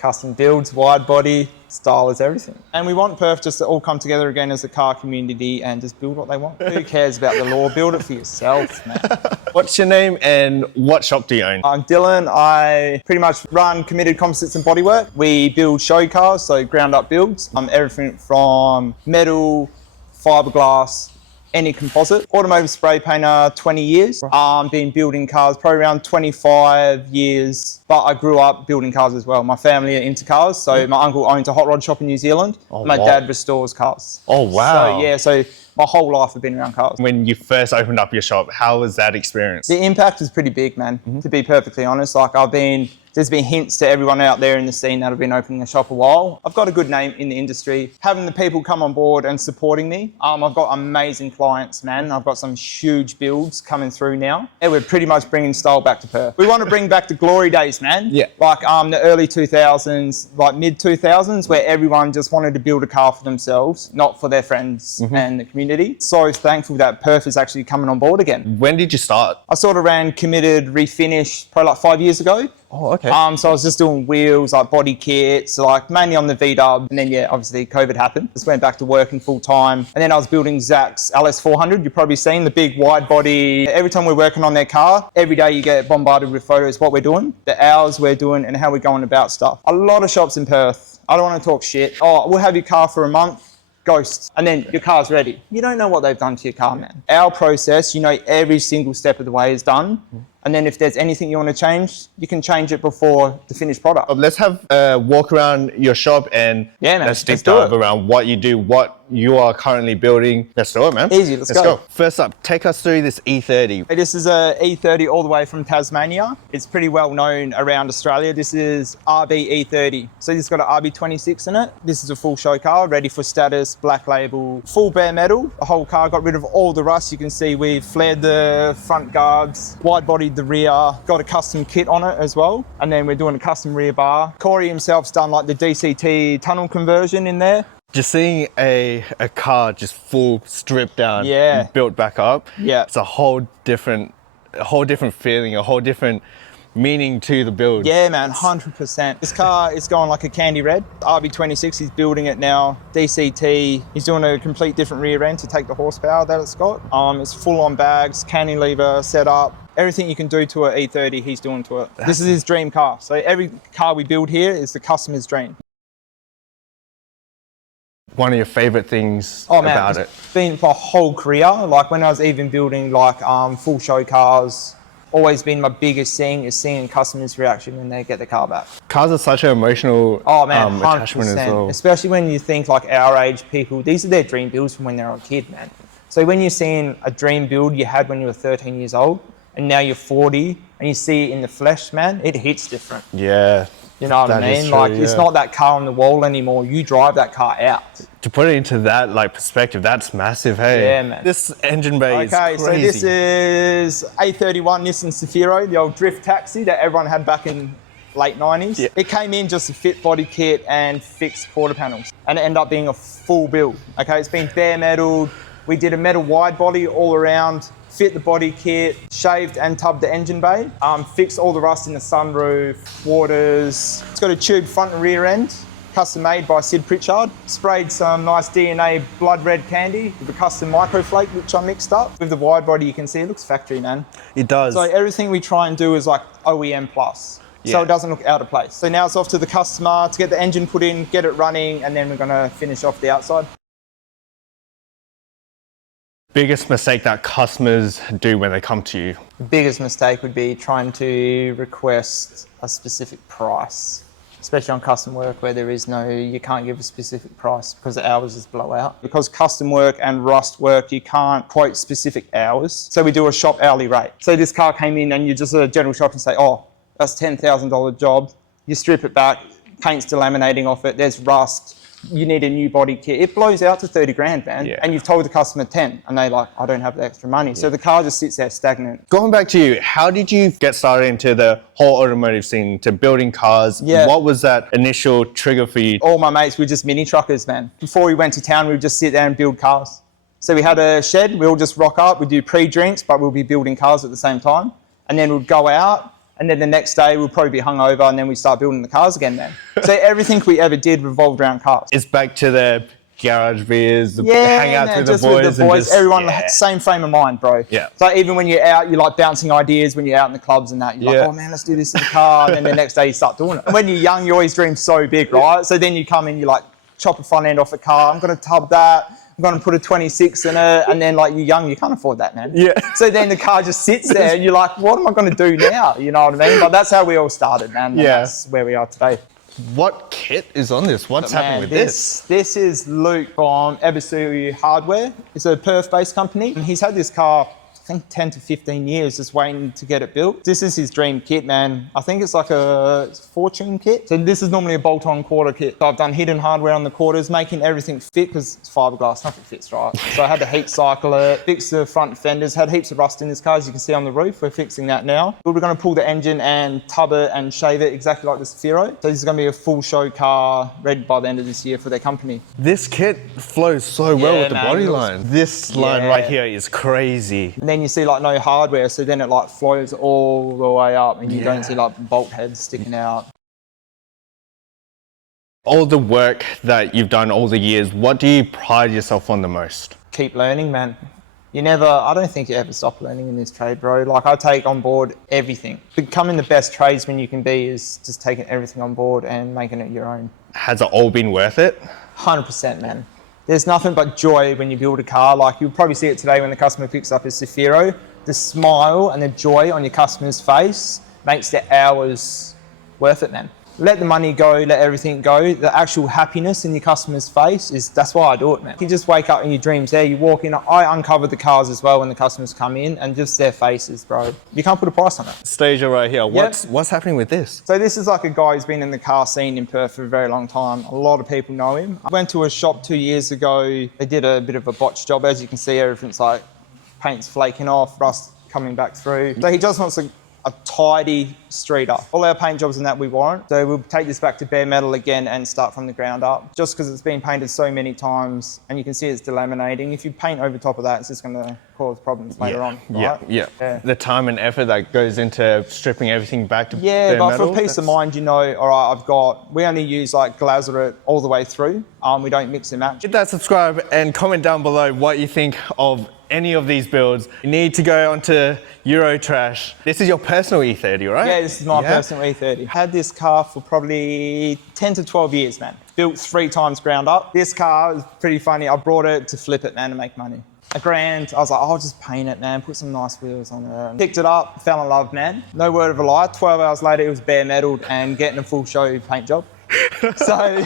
Custom builds, wide body, style is everything. And we want Perth just to all come together again as a car community and just build what they want. Who cares about the law? Build it for yourself, man. What's your name and what shop do you own? I'm Dylan. I pretty much run Committed Composites and Bodywork. We build show cars, so ground up builds. Everything from metal, fiberglass, any composite. Automotive spray painter, 20 years. Been building cars probably around 25 years, but I grew up building cars as well. My family are into cars, so my uncle owns a hot rod shop in New Zealand. My dad restores cars. Oh, wow. So my whole life I've been around cars. When you first opened up your shop, how was that experience? The impact is pretty big, man, to be perfectly honest. Like there's been hints to everyone out there in the scene that have been opening a shop a while. I've got a good name in the industry. Having the people come on board and supporting me, I've got amazing clients, man. I've got some huge builds coming through now. And we're pretty much bringing style back to Perth. We want to bring back the glory days, man. Yeah. Like the early 2000s, like mid 2000s, where everyone just wanted to build a car for themselves, not for their friends and the community. So thankful that Perth is actually coming on board again. When did you start? I sort of ran Committed Refinish probably like 5 years ago. Oh, okay. So I was just doing wheels, like body kits, like mainly on the V-dub. And then, obviously COVID happened. Just went back to working full time. And then I was building Zach's LS400. You've probably seen the big wide body. Every time we're working on their car, every day you get bombarded with photos, what we're doing, the hours we're doing, and how we're going about stuff. A lot of shops in Perth. I don't want to talk shit. Oh, we'll have your car for a month. Ghosts. And then your car's ready. You don't know what they've done to your car, man. Our process, every single step of the way is done. And then if there's anything you want to change, you can change it before the finished product. Let's have a walk around your shop and let's deep dive around what you do, what you are currently building. Let's do it, man. Easy, let's go. First up, take us through this E30. This is a E30 all the way from Tasmania. It's pretty well known around Australia. This is RB30. So this has got an RB26 in it. This is a full show car, ready for status, black label, full bare metal. The whole car got rid of all the rust. You can see we've flared the front guards, wide bodied the rear, got a custom kit on it as well. And then we're doing a custom rear bar. Corey himself's done like the DCT tunnel conversion in there. Just seeing a car just full stripped down and built back up. Yeah. It's a whole different feeling, a whole different meaning to the build. Yeah, man, 100%. This car is going like a candy red. RB26, he's building it now. DCT, he's doing a complete different rear end to take the horsepower that it's got. It's full on bags, cantilever setup. Everything you can do to an E30, he's doing to it. This is his dream car. So every car we build here is the customer's dream. One of your favorite things about it? It's been for a whole career. Like when I was even building like full show cars, always been my biggest thing is seeing customers' reaction when they get the car back. Cars are such an emotional attachment as well. Especially when you think like our age people, these are their dream builds from when they're a kid, man. So when you're seeing a dream build you had when you were 13 years old and now you're 40 and you see it in the flesh, man, it hits different. Yeah. You know what I mean? True, like it's not that car on the wall anymore. You drive that car out. To put it into that perspective, that's massive, hey? Yeah, man. This engine bay is crazy. So this is A31 Nissan Cefiro, the old drift taxi that everyone had back in late 90s. Yeah. It came in just a fit body kit and fixed quarter panels. And it ended up being a full build. Okay, it's been bare metaled. We did a metal wide body all around, fit the body kit, shaved and tubbed the engine bay, fixed all the rust in the sunroof, waters. It's got a tube front and rear end, custom made by Sid Pritchard. Sprayed some nice DNA blood red candy with a custom microflake, which I mixed up. With the wide body, you can see it looks factory, man. It does. So everything we try and do is like OEM plus. Yeah. So it doesn't look out of place. So now it's off to the customer to get the engine put in, get it running, and then we're gonna finish off the outside. Biggest mistake that customers do when they come to you? The biggest mistake would be trying to request a specific price, especially on custom work where you can't give a specific price because the hours just blow out. Because custom work and rust work, you can't quote specific hours. So we do a shop hourly rate. So this car came in and you just at a general shop and say, oh, that's $10,000 job. You strip it back, paint's delaminating off it, there's rust. You need a new body kit. It blows out to 30 grand, man. Yeah. And you've told the customer 10 and they're like, I don't have the extra money. Yeah. So the car just sits there stagnant. Going back to you, how did you get started into the whole automotive scene, to building cars? Yeah. What was that initial trigger for you? All my mates were just mini truckers, man. Before we went to town, we would just sit there and build cars. So we had a shed, we all just rock up, we'd do pre-drinks, but we'll be building cars at the same time. And then we'd go out And then the next day we'll probably be hungover, and then we start building the cars again, man. So everything we ever did revolved around cars. It's back to the garage beers, hangouts with the boys. Everyone, same frame of mind, bro. Yeah. So even when you're out, you're like bouncing ideas when you're out in the clubs and that. You're like, oh man, let's do this in the car. And then the next day you start doing it. And when you're young, you always dream so big, right? So then you come in, you like chop a front end off a car. I'm going to tub that. I'm going to put a 26 in it. And then like you're young, you can't afford that, man. Yeah. So then the car just sits there and you're like, what am I going to do now? You know what I mean? But that's how we all started, man. And that's where we are today. What kit is on this? What's happening with this? This is Luke from Ebisu Hardware. It's a Perth-based company. And he's had this car, I think 10 to 15 years, just waiting to get it built. This is his dream kit, man. I think it's like a fortune kit. So this is normally a bolt-on quarter kit. So I've done hidden hardware on the quarters, making everything fit because it's fiberglass, nothing fits, right? So I had to heat cycle it, fix the front fenders, had heaps of rust in this car, as you can see on the roof. We're fixing that now. We're going to pull the engine and tub it and shave it exactly like the Cefiro. So this is going to be a full show car ready by the end of this year for their company. This kit flows so well with the body line. This line right here is crazy. And then you see like no hardware, so then it like flows all the way up and you don't see like bolt heads sticking out. All the work that you've done all the years, what do you pride yourself on the most? Keep learning, man. I don't think you ever stop learning in this trade, bro. Like I take on board everything. Becoming the best tradesman you can be is just taking everything on board and making it your own. Has it all been worth it? 100%, man. There's nothing but joy when you build a car. Like you'll probably see it today when the customer picks up a Cefiro. The smile and the joy on your customer's face makes the hours worth it, man. Let the money go, let everything go. The actual happiness in your customer's face that's why I do it, man. You just wake up in your dreams there, you walk in. I uncover the cars as well when the customers come in and just their faces, bro. You can't put a price on it. Stagea right here. What's happening with this? So this is like a guy who's been in the car scene in Perth for a very long time. A lot of people know him. I went to a shop 2 years ago. They did a bit of a botch job. As you can see, everything's like paint's flaking off, rust coming back through. So he just wants a tidy streeter. All our paint jobs and that we warrant. So we'll take this back to bare metal again and start from the ground up. Just because it's been painted so many times and you can see it's delaminating. If you paint over top of that, it's just going to cause problems later on. Right? Yeah. The time and effort that goes into stripping everything back to bare but metal. for peace of mind, you know, all right, we only use like Glazerite all the way through. We don't mix and match. Hit that subscribe and comment down below what you think of any of these builds. You need to go onto Eurotrash. This is your personal E30, right? Yeah, this is my personal E30. Had this car for probably 10 to 12 years, man. Built 3 times ground up. This car is pretty funny. I brought it to flip it, man, and make money. $1,000. I was like, I'll just paint it, man. Put some nice wheels on it. Picked it up, fell in love, man. No word of a lie. 12 hours later, it was bare metaled and getting a full show paint job. So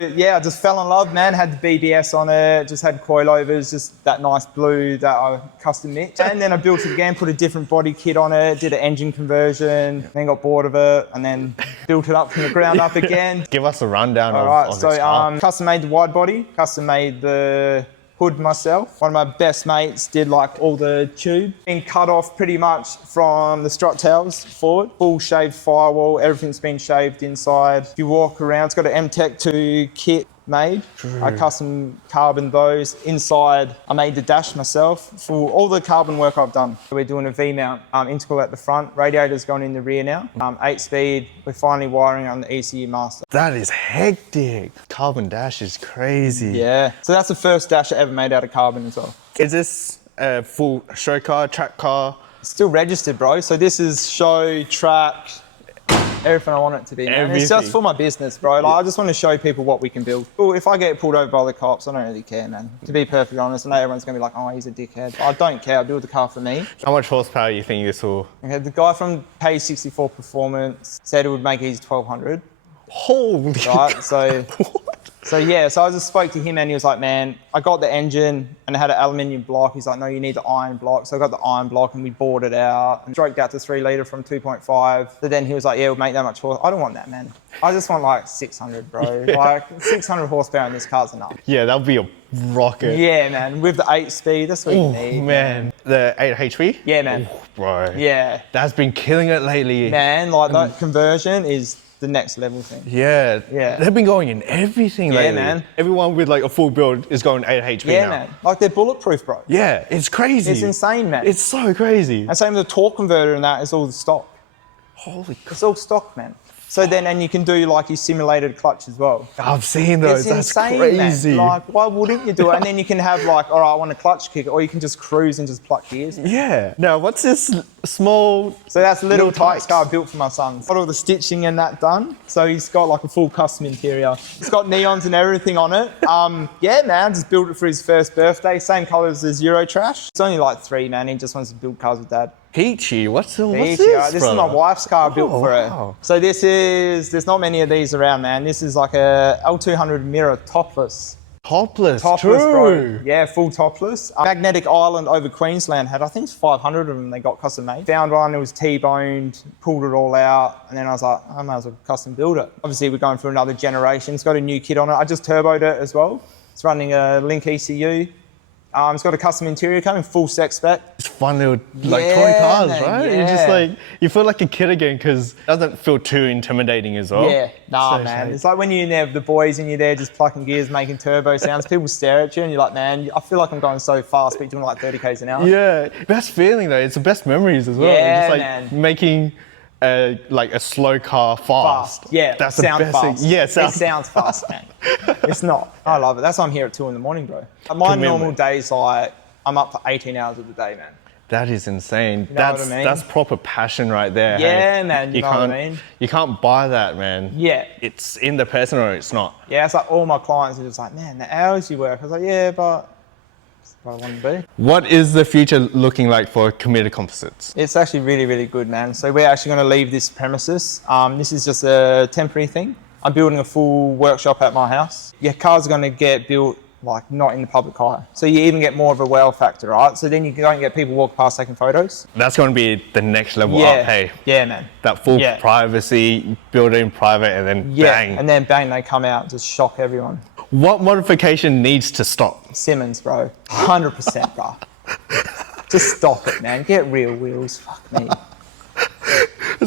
yeah, I just fell in love, man. Had the BBS on it, just had coilovers, just that nice blue that I custom mixed. And then I built it again, put a different body kit on it, did an engine conversion, then got bored of it, and then built it up from the ground up again. Give us a rundown of this car. Custom made the wide body, custom made the hood myself. One of my best mates did like all the tube. Been cut off pretty much from the strut tails forward. Full shaved firewall, everything's been shaved inside. If you walk around, it's got an MTech 2 kit made. I custom carbon those. Inside, I made the dash myself for all the carbon work I've done. We're doing a V-mount integral at the front. Radiator's going in the rear now. 8-speed. We're finally wiring on the ECU master. That is hectic. Carbon dash is crazy. Yeah. So that's the first dash I ever made out of carbon as well. Is this a full show car, track car? It's still registered, bro. So this is show, track, everything I want it to be. Man. It's just for my business, bro. Like, I just want to show people what we can build. Well, if I get pulled over by the cops, I don't really care, man. To be perfectly honest, I know everyone's going to be like, oh, he's a dickhead. I don't care. I build the car for me. How much horsepower do you think this will? Okay, the guy from K64 Performance said it would make his 1200. Holy right, so So I just spoke to him and he was like, man, I got the engine and it had an aluminium block. He's like, no, you need the iron block. So I got the iron block and we bored it out and stroked out to 3 litre from 2.5. But then he was like, yeah, we'll make that much horse. I don't want that, man. I just want like 600, bro. Like 600 horsepower in this car's enough. Yeah, that'll be a rocket. Yeah, man. With the 8-speed, that's what you need. Man. The 8 HP? Yeah, man. Oh, bro. Yeah. That's been killing it lately. Man, like that conversion is the next level thing. Yeah. They've been going in everything lately. Yeah, man. Everyone with like a full build is going 8 HP now. Yeah, man. Like they're bulletproof, bro. Yeah, it's crazy. It's insane, man. It's so crazy. And same with the torque converter and that is all the stock. Holy crap. It's all stock, man. So then, and you can do like your simulated clutch as well. I've seen those, it's that's insane, crazy. Man. Like, why wouldn't you do it? And then you can have like, all right, I want a clutch kick, or you can just cruise and just pluck gears. Yeah. Now, what's this small... So that's a little tight car built for my son. Got all the stitching and that done. So he's got like a full custom interior. It's got neons and everything on it. Yeah, man, just built it for his first birthday. Same colours as Euro Trash. It's only like 3, man. He just wants to build cars with Dad. Peachy, what's this? This is my wife's car built for her. So there's not many of these around, man. This is like a L200 Mira Topless. Topless, true. Bro. Yeah, full topless. Magnetic Island over Queensland had, I think it's 500 of them they got custom made. Found one, it was T-boned, pulled it all out, and then I was like, I might as well custom build it. Obviously we're going for another generation. It's got a new kit on it. I just turboed it as well. It's running a Link ECU. It's got a custom interior coming, full spec. It's fun little toy cars, man, right? Yeah. You're just like, you feel like a kid again because it doesn't feel too intimidating as well. Yeah, man. It's like when you're in there with the boys and you're there just plucking gears, making turbo sounds, people stare at you and you're like, man, I feel like I'm going so fast, but you're doing like 30 k's an hour. Yeah, best feeling though. It's the best memories as well. Yeah, just like man. Making like a slow car fast. Yeah, that's the best fast. thing. Yeah, it sounds fast, man. It's not. I love it. That's why I'm here at 2 in the morning, bro. My normal day's like, I'm up for 18 hours of the day, man. That is insane. You know what I mean? That's proper passion right there. Yeah, man. You know what I mean? You can't buy that, man. Yeah. It's in the person or it's not. Yeah, it's like all my clients are just like, man, the hours you work. I was like, yeah, but that's what I want to be. What is the future looking like for Committed Composites? It's actually really, really good, man. So we're actually going to leave this premises. This is just a temporary thing. I'm building a full workshop at my house. Your cars are going to get built like not in the public eye. So you even get more of a wow factor, right? So then you don't get people walk past taking photos. That's going to be the next level up, hey? Yeah, man. That full privacy, build it in private and then bang. And then bang, they come out, just shock everyone. What modification needs to stop? Simmons, bro. 100%, bro. Just stop it, man. Get real wheels. Fuck me.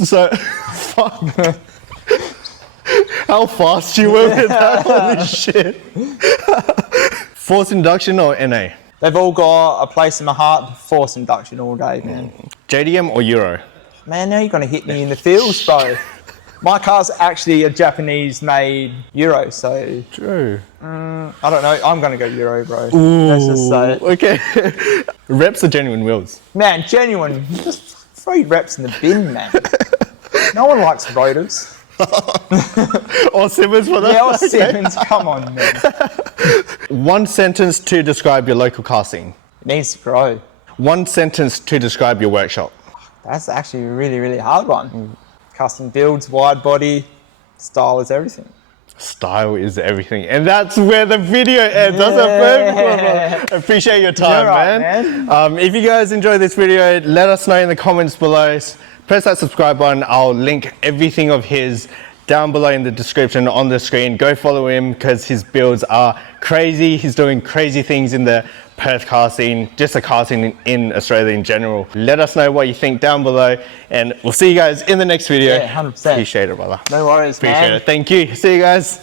So, fuck. How fast you were with that? Holy shit. Force induction or NA? They've all got a place in my heart. Force induction all day, man. JDM or Euro? Man, now you're going to hit me in the feels, bro. My car's actually a Japanese-made Euro, so... True. I don't know. I'm going to go Euro, bro. Ooh, let's just say it. Okay. Reps or genuine wheels? Man, genuine. Just throw reps in the bin, man. No one likes rotors. Or Simmons for that? Yeah, or Simmons. Come on, man. One sentence to describe your local car scene. It needs to grow. One sentence to describe your workshop. That's actually a really, really hard one. Custom builds, wide body, style is everything. Style is everything. And that's where the video ends. That's a perfect one. Appreciate your time, man. If you guys enjoyed this video, let us know in the comments below. Press that subscribe button. I'll link everything of his down below in the description on the screen. Go follow him because his builds are crazy. He's doing crazy things in the Perth car scene, just the car scene in Australia in general. Let us know what you think down below and we'll see you guys in the next video. Yeah, 100%. Appreciate it, brother. No worries, Appreciate it. Thank you. See you guys.